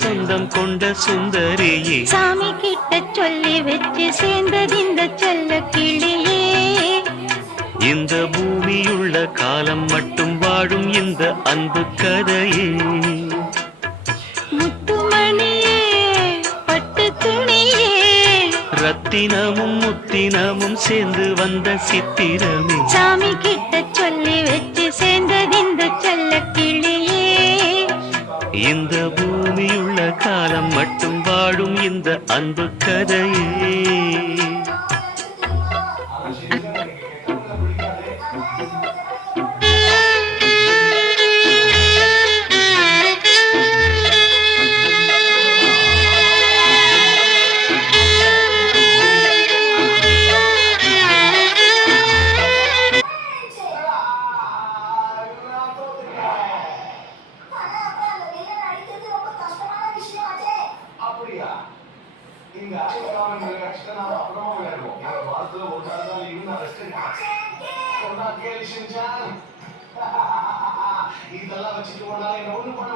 சொந்தம் கொண்ட சுந்தரியே சாமி கிட்ட சொல்லி வச்சு சேர்ந்தது இந்த செல்ல கிளியே. இந்த பூமியுள்ள காலம் மட்டும் வாழும் இந்த அன்பு கதையே. முத்துமணியே பட்டு துணியே ரத்தினமும் முத்தினமும் சேர்ந்து வந்த சித்திரமே சாமி கிட்ட சொல்லி வச்சு சேர்ந்தது இந்த செல்ல கிளியே. இந்த பூமியுள்ள காலம் மட்டும் வாழும் இந்த அன்பு கதையே. இங்க அப்புறமா விளையாடுவோம். வாரத்துல ஒரு நாள் தான் லீவு, நான் ரெஸ்ட் எடுக்கிறேன். கேள்வி செஞ்சா இதெல்லாம் வச்சுட்டு போனாலும் என்ன ஒண்ணு பண்ண